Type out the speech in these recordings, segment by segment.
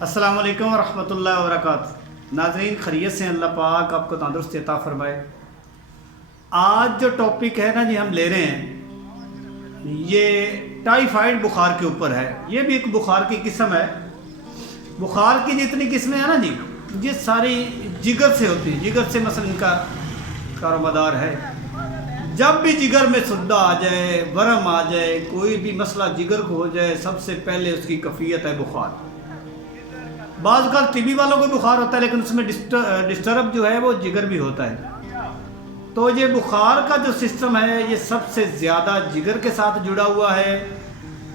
अस्सलाम वालेकुम रहमतुल्लाहि व बरकातुहू। नाज़रीन, खैरियत से अल्लाह पाक आपको तंदुरुस्ती अता फरमाए। आज जो टॉपिक है ना जी हम ले रहे हैं, ये टाइफाइड बुखार के ऊपर है। ये भी एक बुखार की किस्म है। बुखार की जितनी किस्में हैं ना जी, ये सारी जिगर से होती है। जिगर से मसलन इनका कारोबार है। जब भी जिगर में सुद्दा आ जाए, वरम आ जाए, कोई भी मसला जिगर को हो जाए, सबसे पहले उसकी कैफियत है बुखार। बाज़ का टीबी वालों को बुखार होता है, लेकिन उसमें डिस्टर्ब जो है वो जिगर भी होता है। तो ये बुखार का जो सिस्टम है ये सबसे ज़्यादा जिगर के साथ जुड़ा हुआ है।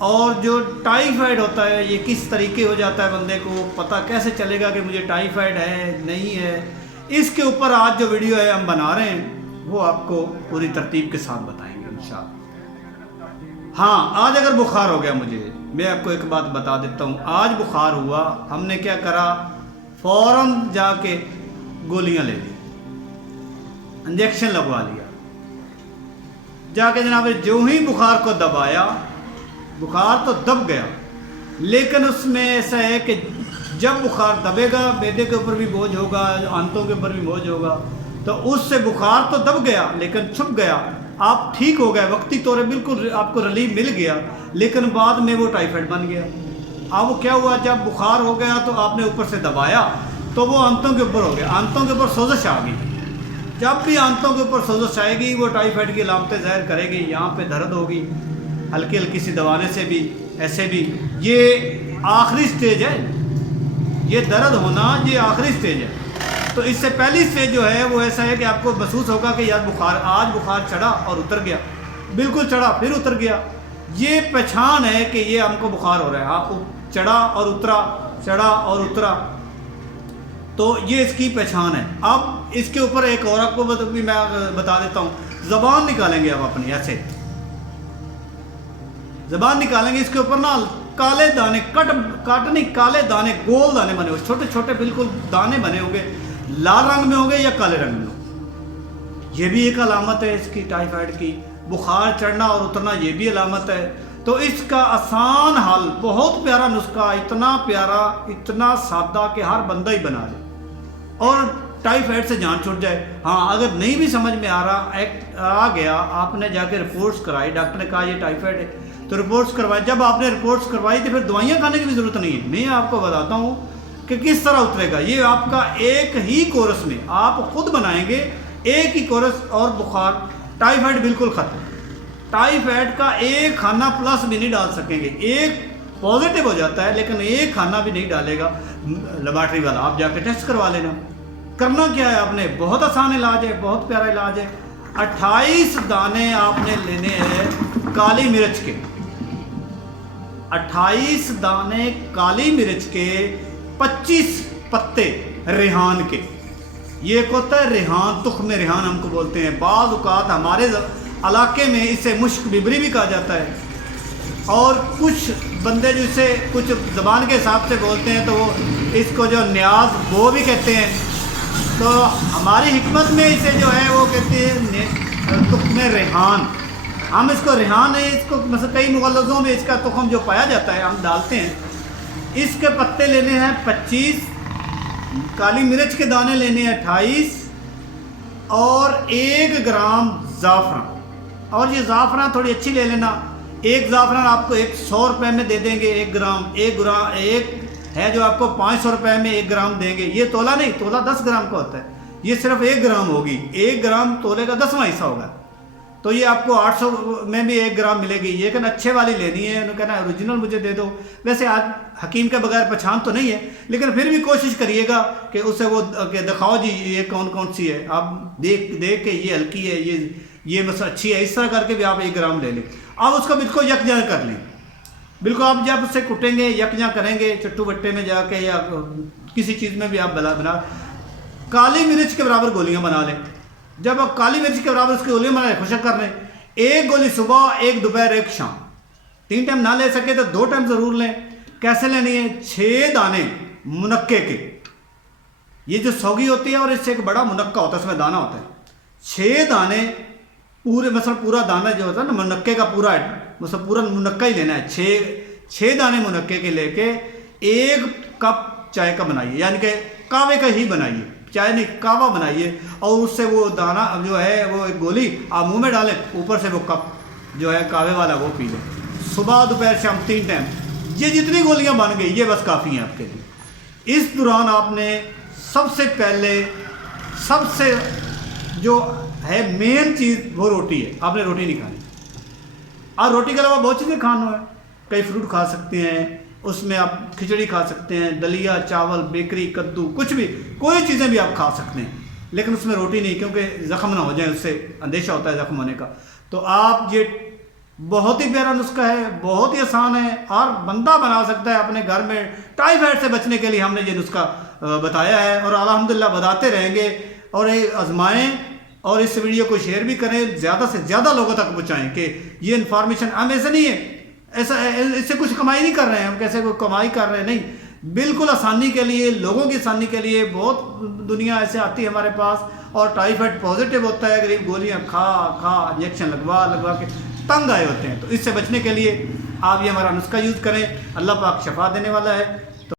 और जो टाइफाइड होता है ये किस तरीके हो जाता है, बंदे को पता कैसे चलेगा कि मुझे टाइफाइड है नहीं है, इसके ऊपर आज जो वीडियो है हम बना रहे हैं वो आपको पूरी तरतीब के साथ बताएंगे इंशाअल्लाह। हाँ, आज अगर बुखार हो गया मुझे, मैं आपको एक बात बता देता हूँ। आज बुखार हुआ, हमने क्या करा, फ़ौरन जाके गोलियां ले ली, इंजेक्शन लगवा लिया। जाके जनाब जो ही बुखार को दबाया, बुखार तो दब गया, लेकिन उसमें ऐसा है कि जब बुखार दबेगा, मैदे के ऊपर भी बोझ होगा, आंतों के ऊपर भी बोझ होगा, तो उससे बुखार तो दब गया लेकिन छुप गया। आप ठीक हो गए, वक्ती तौर पर बिल्कुल आपको रिलीफ मिल गया, लेकिन बाद में वो टाइफाइड बन गया। अब वो क्या हुआ, जब बुखार हो गया तो आपने ऊपर से दबाया तो वो आंतों के ऊपर हो गया, आंतों के ऊपर सोजिश आ गई। जब भी आंतों के ऊपर सोजिश आएगी वो टाइफाइड की अलामतें ज़ाहिर करेगी। यहाँ पे दर्द होगी हल्की हल्की सी दबाने से भी, ऐसे भी। ये आखिरी स्टेज है, ये दर्द होना ये आखिरी स्टेज है। तो इससे पहली स्टेज जो है वो ऐसा है कि आपको महसूस होगा कि यार बुखार, आज बुखार चढ़ा और उतर गया, बिल्कुल चढ़ा फिर उतर गया। ये पहचान है कि ये हमको बुखार हो रहा है। हाँ, चढ़ा और उतरा, चढ़ा और उतरा, तो ये इसकी पहचान है। अब इसके ऊपर एक और आपको भी मैं बता देता हूँ। ज़बान निकालेंगे आप अपनी, ऐसे ज़बान निकालेंगे, इसके ऊपर ना काले दाने, काट नहीं, काले दाने, गोल दाने बने हुए, छोटे छोटे बिल्कुल दाने बने होंगे, लाल रंग में होंगे या काले रंग में होंगे। ये भी एक अलामत है इसकी, टाइफाइड की। बुखार चढ़ना और उतरना ये भी अलामत है। तो इसका आसान हल, बहुत प्यारा नुस्खा, इतना प्यारा, इतना सादा कि हर बंदा ही बना ले और टाइफाइड से जान छूट जाए। हाँ, अगर नहीं भी समझ में आ रहा, आ गया, आपने जाके रिपोर्ट्स कराई, डॉक्टर ने कहा ये टाइफाइड है, तो रिपोर्ट्स करवाई। जब आपने रिपोर्ट्स करवाई तो फिर दवाइयाँ खाने की भी ज़रूरत नहीं है। मैं आपको बताता हूँ कि किस तरह उतरेगा। ये आपका एक ही कोर्स में आप खुद बनाएंगे, एक ही कोर्स, और बुखार, टाइफाइड बिल्कुल खत्म। टाइफाइड का एक खाना प्लस भी नहीं डाल सकेंगे। एक पॉजिटिव हो जाता है लेकिन एक खाना भी नहीं डालेगा लेबॉर्ट्री वाला। आप जाके टेस्ट करवा लेना। करना क्या है आपने, बहुत आसान इलाज है, बहुत प्यारा इलाज है। 28 दाने आपने लेने हैं काली मिर्च के, 28 दाने काली मिर्च के, 25 पत्ते रेहान के। ये एक होता है रेहान, तुख्म रेहान हमको बोलते हैं। बाज़ औक़ात हमारे इलाके में इसे मुश्क बिबरी भी कहा जाता है, और कुछ बंदे जो इसे कुछ ज़बान के हिसाब से बोलते हैं तो वो इसको जो न्याज वो भी कहते हैं। तो हमारी हिकमत में इसे जो है वो कहते हैं तुख्म रेहान। हम इसको रेहान है, इसको मतलब कई मुगल्लज़ों में इसका तुख्म जो पाया जाता है हम डालते हैं। इसके पत्ते लेने हैं 25, काली मिर्च के दाने लेने हैं 28, और 1 ग्राम ज़ाफ़रान। और ये ज़ाफ़रान थोड़ी अच्छी ले लेना। एक ज़ाफ़रान आपको 100 रुपये में दे देंगे, 1 ग्राम। एक है जो आपको 500 रुपये में 1 ग्राम देंगे। ये तोला नहीं, तोला 10 ग्राम का होता है, ये सिर्फ 1 ग्राम होगी। 1 ग्राम तोले का 10वां हिस्सा होगा, तो ये आपको 800 में भी 1 ग्राम मिलेगी। ये कहना अच्छे वाली लेनी है, उन्होंने कहना ओरिजिनल मुझे दे दो। वैसे आज हकीम के बगैर पहचान तो नहीं है, लेकिन फिर भी कोशिश करिएगा कि उसे वो कि दिखाओ जी ये कौन कौन सी है। आप देख के ये हल्की है, ये मतलब अच्छी है, इस तरह करके भी आप 1 ग्राम ले लें। अब उसको बिल्कुल यकजा कर लें। बिल्कुल आप जब उसे कुटेंगे, यकजा करेंगे, चट्टू बट्टे में जाके या किसी चीज़ में भी आप बना काली मिर्च के बराबर गोलियाँ बना लें। जब आप काली मिर्च के बराबर उसकी गोलियाँ बनाए, खुशक कर लें। 1 गोली सुबह, 1 दोपहर, 1 शाम, 3 टाइम ना ले सके तो 2 टाइम ज़रूर लें। कैसे लेनी है, 6 दाने मुनक्के के। ये जो सौगी होती है और इससे एक बड़ा मुनक्का होता है, उसमें दाना होता है। 6 दाने पूरे, मतलब पूरा दाना जो होता है ना मुनक्के का, पूरा मतलब पूरा मुनक्का ही लेना है। 6 दाने मुनक्के के लेके 1 कप चाय का बनाइए, यानी कि कावे का ही बनाइए, चाय नहीं कावा बनाइए, और उससे वो दाना जो है वो एक गोली आप मुंह में डालें, ऊपर से वो कप जो है कावे वाला वो पी लें, सुबह दोपहर शाम 3 टाइम। ये जितनी गोलियां बन गई ये बस काफ़ी हैं आपके लिए। इस दौरान आपने सबसे पहले सबसे जो है मेन चीज़ वो रोटी है, आपने रोटी नहीं खानी। और रोटी के अलावा बहुत चीज़ें खाना है, कई फ्रूट खा सकते हैं, उसमें आप खिचड़ी खा सकते हैं, दलिया चावल बेकरी कद्दू कुछ भी, कोई चीज़ें भी आप खा सकते हैं, लेकिन उसमें रोटी नहीं, क्योंकि ज़ख्म ना हो जाए, उससे अंदेशा होता है ज़ख्म होने का। तो आप ये बहुत ही प्यारा नुस्खा है, बहुत ही आसान है, और बंदा बना सकता है अपने घर में। टाइफाइड से बचने के लिए हमने ये नुस्खा बताया है, और अल्हम्दुलिल्लाह बताते रहेंगे। और ये आजमाएं, और इस वीडियो को शेयर भी करें, ज़्यादा से ज़्यादा लोगों तक पहुँचाएँ कि ये इन्फॉर्मेशन हम ऐसे नहीं है, ऐसा इससे कुछ कमाई नहीं कर रहे हैं हम, कैसे कोई कमाई कर रहे हैं, नहीं, बिल्कुल आसानी के लिए, लोगों की आसानी के लिए। बहुत दुनिया ऐसे आती है हमारे पास और टाइफाइड पॉजिटिव होता है, गरीब गोलियां खा इंजेक्शन लगवा के तंग आए होते हैं। तो इससे बचने के लिए आप ये हमारा नुस्खा यूज़ करें, अल्लाह पाक शफा देने वाला है।